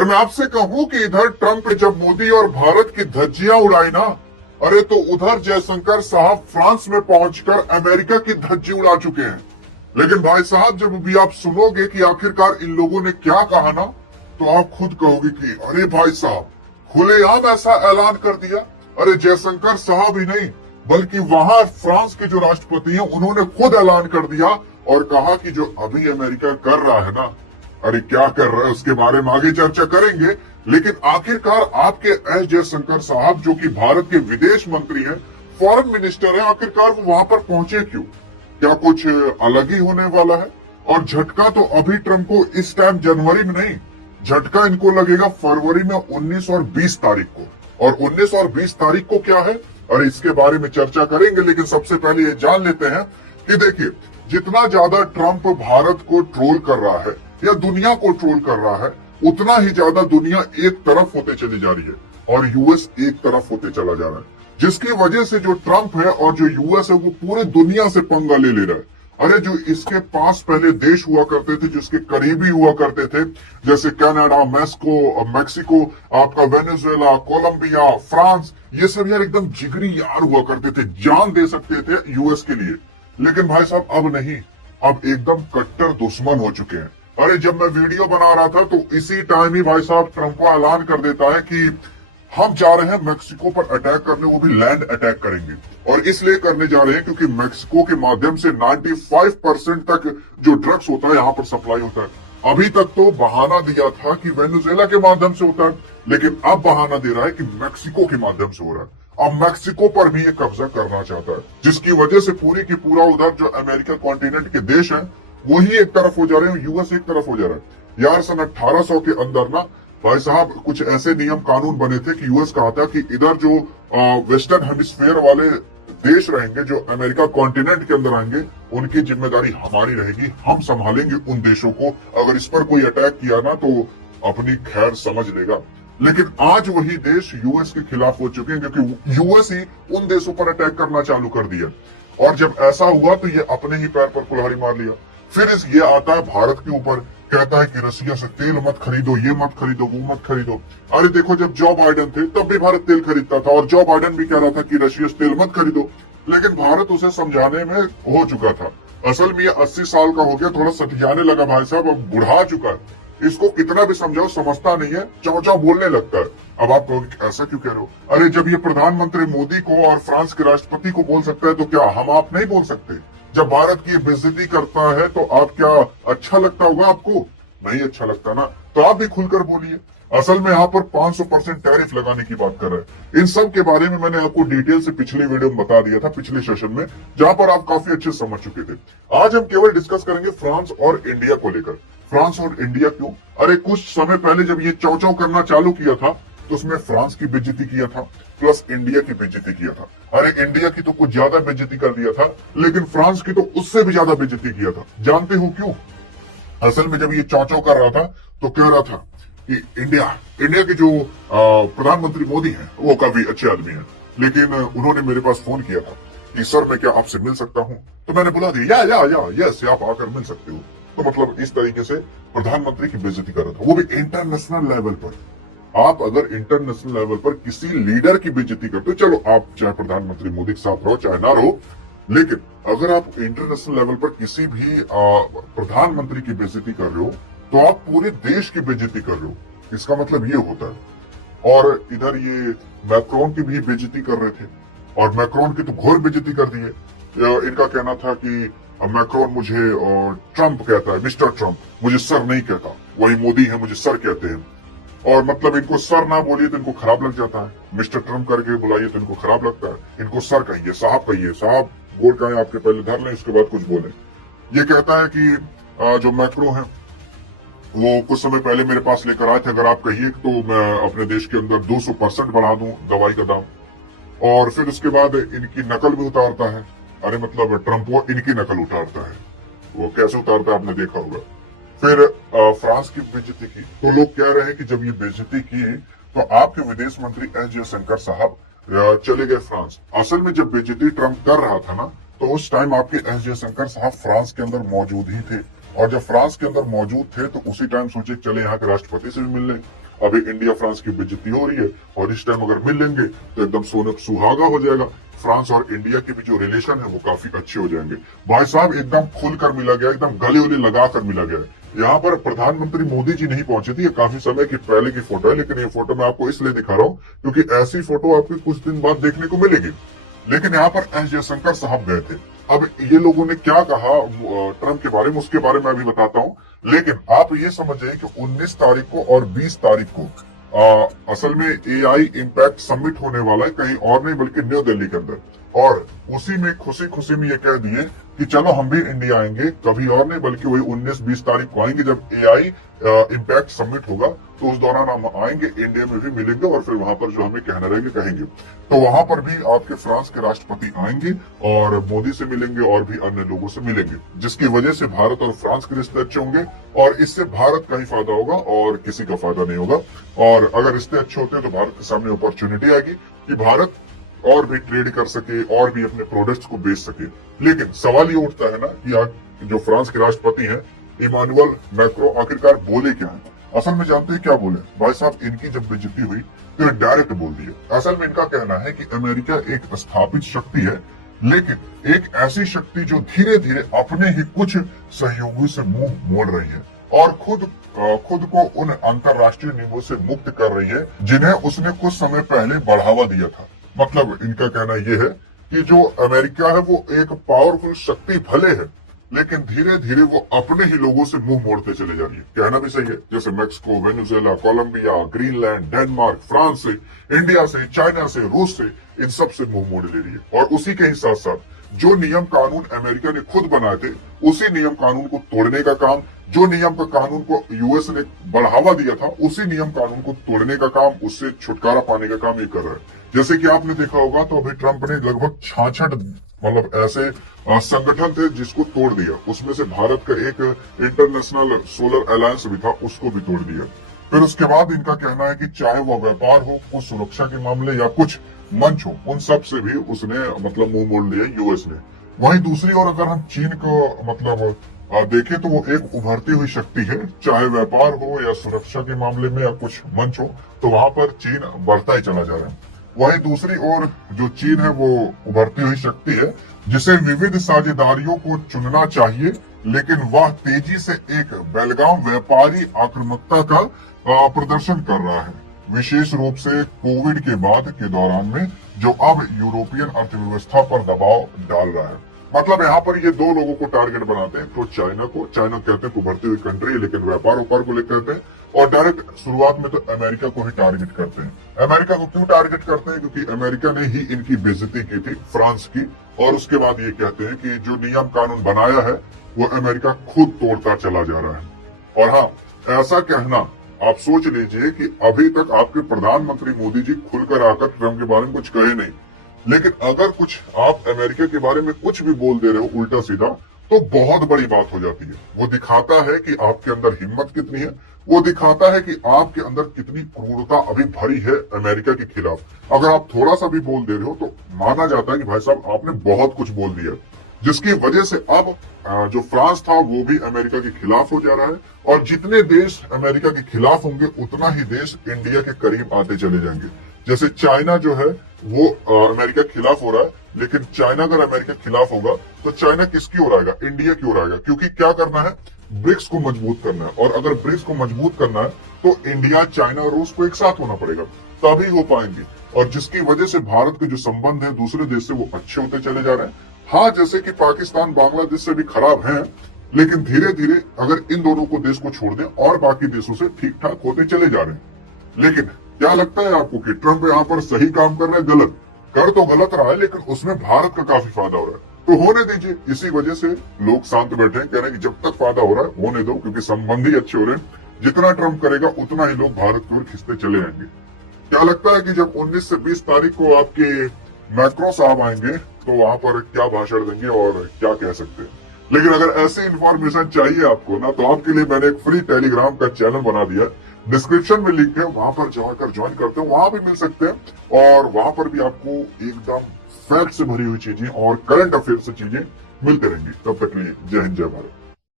अगर मैं आपसे कहूं कि इधर ट्रंप ने जब मोदी और भारत की धज्जियां उड़ाई ना, अरे तो उधर जयशंकर साहब फ्रांस में पहुंचकर अमेरिका की धज्जी उड़ा चुके हैं। लेकिन भाई साहब जब भी आप सुनोगे कि आखिरकार इन लोगों ने क्या कहा ना, तो आप खुद कहोगे कि अरे भाई साहब खुलेआम ऐसा ऐलान कर दिया। अरे जयशंकर साहब ही नहीं बल्कि वहां फ्रांस के जो राष्ट्रपति हैं उन्होंने खुद ऐलान कर दिया और कहा कि जो अभी अमेरिका कर रहा है ना, अरे क्या कर रहा है उसके बारे में आगे चर्चा करेंगे। लेकिन आखिरकार आपके एस जयशंकर साहब जो कि भारत के विदेश मंत्री हैं, फॉरेन मिनिस्टर हैं, आखिरकार वो वहां पर पहुंचे क्यों? क्या कुछ अलग ही होने वाला है? और झटका तो अभी ट्रंप को इस टाइम जनवरी में नहीं, झटका इनको लगेगा फरवरी में 19 और 20 तारीख को। और 19 और 20 तारीख को क्या है, और इसके बारे में चर्चा करेंगे। लेकिन सबसे पहले ये जान लेते हैं कि देखिए जितना ज्यादा ट्रंप भारत को ट्रोल कर रहा है या दुनिया को ट्रोल कर रहा है, उतना ही ज्यादा दुनिया एक तरफ होते चली जा रही है और यूएस एक तरफ होते चला जा रहा है, जिसकी वजह से जो ट्रंप है और जो यूएस है वो पूरे दुनिया से पंगा ले रहा है। अरे जो इसके पास पहले देश हुआ करते थे, जो इसके करीबी हुआ करते थे, जैसे कनाडा, मैक्सिको, आपका वेनेजुएला, कोलंबिया, फ्रांस, ये सब यार एकदम जिगरी यार हुआ करते थे, जान दे सकते थे यूएस के लिए। लेकिन भाई साहब अब नहीं, अब एकदम कट्टर दुश्मन हो चुके हैं। अरे जब मैं वीडियो बना रहा था तो इसी टाइम ही भाई साहब ट्रंप ऐलान कर देता है कि हम जा रहे हैं मैक्सिको पर अटैक करने, वो भी लैंड अटैक करेंगे। और इसलिए करने जा रहे हैं क्योंकि मैक्सिको के माध्यम से 95% तक जो ड्रग्स होता है यहाँ पर सप्लाई होता है। अभी तक तो बहाना दिया था कि वेनेजुएला के माध्यम से होता है, लेकिन अब बहाना दे रहा है कि मैक्सिको के माध्यम से हो रहा है। अब मैक्सिको पर भी ये कब्जा करना चाहता है, जिसकी वजह से पूरी की पूरा उधर जो अमेरिका कॉन्टिनेंट के देश हैं वही एक तरफ हो जा रहे हैं, यूएस एक तरफ हो जा रहा है। यार सन 1800 के अंदर ना भाई साहब कुछ ऐसे नियम कानून बने थे कि यूएस कहा था कि इधर जो वेस्टर्न हेमिस्फीयर वाले देश रहेंगे, जो अमेरिका कॉन्टिनेंट के अंदर आएंगे, उनकी जिम्मेदारी हमारी रहेगी, हम संभालेंगे उन देशों को। अगर इस पर कोई अटैक किया ना तो अपनी खैर समझ लेगा। लेकिन आज वही देश यूएस के खिलाफ हो चुके हैं क्योंकि यूएस ही उन देशों पर अटैक करना चालू कर दिया। और जब ऐसा हुआ तो ये अपने ही पैर पर कुल्हाड़ी मार लिया। फिर ये आता है भारत के ऊपर, कहता है कि रसिया से तेल मत खरीदो, ये मत खरीदो, वो मत खरीदो। अरे देखो जब जो बाइडेन थे तब भी भारत तेल खरीदता था और जो बाइडेन भी कह रहा था कि रशिया से तेल मत खरीदो, लेकिन भारत उसे समझाने में हो चुका था। असल में ये 80 साल का हो गया, थोड़ा सठियाने लगा भाई साहब, अब बुढ़ा चुका है। इसको कितना भी समझाओ समझता नहीं है, चाव चाव बोलने लगता है। अब आप कहोगे ऐसा क्यों कह रहे हो? अरे जब ये प्रधानमंत्री मोदी को और फ्रांस के राष्ट्रपति को बोल सकता है तो क्या हम आप नहीं बोल सकते? जब भारत की बेइज्जती करता है तो आप क्या अच्छा लगता होगा आपको? नहीं अच्छा लगता ना, तो आप भी खुलकर बोलिए। असल में यहाँ पर 500% टैरिफ लगाने की बात कर रहे हैं। इन सब के बारे में मैंने आपको डिटेल से पिछले वीडियो में बता दिया था, पिछले सेशन में, जहां पर आप काफी अच्छे समझ चुके थे। आज हम केवल डिस्कस करेंगे फ्रांस और इंडिया को लेकर। फ्रांस और इंडिया क्यों? अरे कुछ समय पहले जब ये चौचौ करना चालू किया था तो उसमें फ्रांस की बेइज्जती किया था प्लस इंडिया की बेइज्जती किया था। अरे इंडिया की तो कुछ ज्यादा बेइज्जती कर दिया था, लेकिन फ्रांस की तो उससे भी ज्यादा बेइज्जती किया था। जानते हो क्यों? असल में जब ये चौचौ कर रहा था तो कह रहा था कि इंडिया के जो प्रधानमंत्री मोदी हैं वो काफी अच्छे आदमी हैं, लेकिन उन्होंने मेरे पास फोन किया था कि सर मैं क्या आपसे मिल सकता हूँ? तो मैंने बुला दिया, या यस आप आकर मिल सकते हो। तो मतलब इस तरीके से प्रधानमंत्री की बेइज्जती कर रहा था, वो भी इंटरनेशनल लेवल पर। आप अगर इंटरनेशनल लेवल पर किसी लीडर की बेइज्जती करते हो, चलो आप चाहे प्रधानमंत्री मोदी के साथ रहो चाहे ना रहो, लेकिन अगर आप इंटरनेशनल लेवल पर किसी भी प्रधानमंत्री की बेइज्जती कर रहे हो तो आप पूरे देश की बेइज्जती कर रहे हो। इसका मतलब ये होता है। और इधर ये मैक्रोन की भी बेइज्जती कर रहे थे और मैक्रोन की तो घोर बेइज्जती कर दी है। इनका कहना था कि मैक्रोन मुझे ट्रंप कहता है, मिस्टर ट्रंप, मुझे सर नहीं कहता, वही मोदी है मुझे सर कहते हैं। और मतलब इनको सर ना बोलिए तो इनको खराब लग जाता है, मिस्टर ट्रंप करके बुलाइए तो इनको खराब लगता है। इनको सर कहिए, साहब कहिए, साहब गोल कहें आपके पहले धर लें उसके बाद कुछ बोले। ये कहता है कि जो मैक्रो है वो कुछ समय पहले मेरे पास लेकर आए थे, अगर आप कहिए तो मैं अपने देश के अंदर 200% बढ़ा दूं दवाई का दाम। और फिर उसके बाद इनकी नकल भी उतारता है। अरे मतलब ट्रंप वो इनकी नकल उतारता है, वो कैसे उतारता है आपने देखा होगा। फिर फ्रांस की बेइज्जती की तो लोग कह रहे हैं कि जब ये बेइज्जती की तो आपके विदेश मंत्री एस जयशंकर साहब चले गए फ्रांस। असल में जब बेइज्जती ट्रंप कर रहा था ना तो उस टाइम आपके एस जयशंकर साहब फ्रांस के अंदर मौजूद ही थे। और जब फ्रांस के अंदर मौजूद थे तो उसी टाइम सोचे चले यहाँ के राष्ट्रपति से भी मिल लें। अभी इंडिया फ्रांस की बेइज्जती हो रही है और इस टाइम अगर मिल लेंगे तो एकदम सोने पे सुहागा हो जाएगा। फ्रांस और इंडिया के भी जो रिलेशन है वो काफी अच्छे हो जाएंगे। भाई साहब एकदम खुलकर मिला गया, एकदम गले उले लगाकर मिला गया। यहाँ पर प्रधानमंत्री मोदी जी नहीं पहुंचे थे, ये काफी समय की पहले की फोटो है, लेकिन ये फोटो मैं आपको इसलिए दिखा रहा हूँ क्योंकि ऐसी फोटो आपको कुछ दिन बाद देखने को मिलेगी। लेकिन यहाँ पर एस जयशंकर साहब गए थे। अब ये लोगों ने क्या कहा ट्रंप के बारे में, उसके बारे में अभी बताता हूँ। लेकिन आप ये समझ जाइए कि 19 तारीख को और 20 तारीख को असल में AI इम्पैक्ट समिट होने वाला है, कहीं और नहीं बल्कि न्यू दिल्ली के अंदर। और उसी में खुशी खुशी में ये कह दिए कि चलो हम भी इंडिया आएंगे, कभी और नहीं बल्कि वही 19-20 तारीख को आएंगे जब AI इम्पैक्ट समिट होगा, तो उस दौरान हम आएंगे, इंडिया में भी मिलेंगे और फिर वहां पर जो हमें कहना रहेंगे कहेंगे। तो वहां पर भी आपके फ्रांस के राष्ट्रपति आएंगे और मोदी से मिलेंगे और भी अन्य लोगों से मिलेंगे, जिसकी वजह से भारत और फ्रांस के रिश्ते अच्छे होंगे और इससे भारत का ही फायदा होगा और किसी का फायदा नहीं होगा। और अगर रिश्ते अच्छे होते हैं तो भारत के सामने अपॉर्चुनिटी आएगी कि भारत और भी ट्रेड कर सके और भी अपने प्रोडक्ट्स को बेच सके। लेकिन सवाल ये उठता है ना कि जो फ्रांस के राष्ट्रपति हैं इमानुएल मैक्रो आखिरकार बोले क्या है? असल में जानते हैं क्या बोले भाई साहब? इनकी जब बेइज्जती हुई तो ये डायरेक्ट बोल दिया। असल में इनका कहना है कि अमेरिका एक स्थापित शक्ति है, लेकिन एक ऐसी शक्ति जो धीरे धीरे अपने ही कुछ सहयोगियों से मुंह मोड़ रही है और खुद को उन अंतरराष्ट्रीय नियमों से मुक्त कर रही है जिन्हें उसने कुछ समय पहले बढ़ावा दिया था। मतलब इनका कहना यह है कि जो अमेरिका है वो एक पावरफुल शक्ति भले है, लेकिन धीरे धीरे वो अपने ही लोगों से मुंह मोड़ते चले जा रही है। कहना भी सही है, जैसे Mexico, Venezuela, Colombia, Greenland, Denmark, France से, इंडिया से, चाइना से, रूस से, इन सब से मुंह मोड़ ले रही है। और उसी के ही साथ साथ जो नियम कानून अमेरिका ने खुद बनाए थे, उसी नियम कानून को तोड़ने का काम, जो नियम का कानून को यूएस ने बढ़ावा दिया था, उसी नियम कानून को तोड़ने का काम, उससे छुटकारा पाने का काम ये कर रहा है। जैसे कि आपने देखा होगा तो अभी ट्रंप ने लगभग 66 मतलब ऐसे संगठन थे जिसको तोड़ दिया। उसमें से भारत का एक इंटरनेशनल सोलर अलायंस भी था, उसको भी तोड़ दिया। फिर उसके बाद इनका कहना है कि चाहे वो व्यापार हो, कुछ सुरक्षा के मामले या कुछ मंच हो, उन सब से भी उसने मतलब मुंह मोड़ लिया यूएस ने। वहीं दूसरी ओर अगर हम चीन को मतलब देखें तो वो एक उभरती हुई शक्ति है, चाहे व्यापार हो या सुरक्षा के मामले में या कुछ मंच हो, तो वहां पर चीन बढ़ता ही चला जा रहा है। वहीं दूसरी ओर जो चीन है वो उभरती हुई शक्ति है जिसे विविध साझेदारियों को चुनना चाहिए, लेकिन वह तेजी से एक बेलगाम व्यापारी आक्रामकता का प्रदर्शन कर रहा है, विशेष रूप से कोविड के बाद के दौरान में, जो अब यूरोपियन अर्थव्यवस्था पर दबाव डाल रहा है। मतलब यहाँ पर ये दो लोगों को टारगेट बनाते हैं, तो चाइना कहते हैं उभरती हुई कंट्री, लेकिन व्यापार को लेकर कहते हैं, और डायरेक्ट शुरुआत में तो अमेरिका को ही टारगेट करते हैं। अमेरिका को क्यों टारगेट करते हैं? क्योंकि अमेरिका ने ही इनकी बेइज्जती की थी फ्रांस की, और उसके बाद ये कहते हैं कि जो नियम कानून बनाया है वो अमेरिका खुद तोड़ता चला जा रहा है। और हाँ, ऐसा कहना, आप सोच लीजिए कि अभी तक आपके प्रधानमंत्री मोदी जी खुलकर आकर ट्रंप के बारे में कुछ कहे नहीं, लेकिन अगर कुछ आप अमेरिका के बारे में कुछ भी बोल दे रहे हो उल्टा सीधा, तो बहुत बड़ी बात हो जाती है। वो दिखाता है कि आपके अंदर हिम्मत कितनी है, वो दिखाता है कि आपके अंदर कितनी क्रूरता अभी भरी है अमेरिका के खिलाफ। अगर आप थोड़ा सा भी बोल दे रहे हो तो माना जाता है कि भाई साहब आपने बहुत कुछ बोल दिया, जिसकी वजह से अब जो फ्रांस था वो भी अमेरिका के खिलाफ हो जा रहा है, और जितने देश अमेरिका के खिलाफ होंगे उतना ही देश इंडिया के करीब आते चले जाएंगे। जैसे चाइना जो है वो अमेरिका के खिलाफ हो रहा है, लेकिन चाइना अगर अमेरिका के खिलाफ होगा तो चाइना किसकी ओर आएगा? इंडिया की ओर आएगा, क्योंकि क्या करना है, ब्रिक्स को मजबूत करना है। और अगर ब्रिक्स को मजबूत करना है तो इंडिया, चाइना और रूस को एक साथ होना पड़ेगा, तभी हो पाएंगे। और जिसकी वजह से भारत के जो संबंध है दूसरे देश से वो अच्छे होते चले जा रहे हैं। हाँ, जैसे कि पाकिस्तान, बांग्लादेश से भी खराब है, लेकिन धीरे धीरे अगर इन दोनों को देश को छोड़ दें और बाकी देशों से ठीक ठाक होते चले जा रहे हैं। लेकिन क्या लगता है आपको कि ट्रंप यहाँ पर सही काम कर रहा है? गलत कर तो गलत रहा है, लेकिन उसमें भारत का काफी फायदा हो रहा है, तो होने दीजिए। इसी वजह से लोग शांत बैठे हैं, कह रहे हैं कि जब तक फायदा हो रहा है होने दो, क्योंकि संबंध ही अच्छे हो रहे हैं। जितना ट्रंप करेगा उतना ही लोग भारत की ओर खिंचते चले आएंगे। क्या लगता है कि जब 19 से 20 तारीख को आपके मैक्रो साहब आएंगे तो वहां पर क्या भाषण देंगे और क्या कह सकते हैं? लेकिन अगर ऐसी इंफॉर्मेशन चाहिए आपको ना, तो आपके लिए मैंने एक फ्री टेलीग्राम का चैनल बना दिया, डिस्क्रिप्शन में लिंक है, वहां पर जाकर ज्वाइन करते हैं, वहां भी मिल सकते हैं। और वहां पर भी आपको एकदम फैक्ट से भरी हुई चीजें और करंट अफेयर से चीजें मिलते रहेंगी। तब तक के लिए जय हिंद, जय भारत।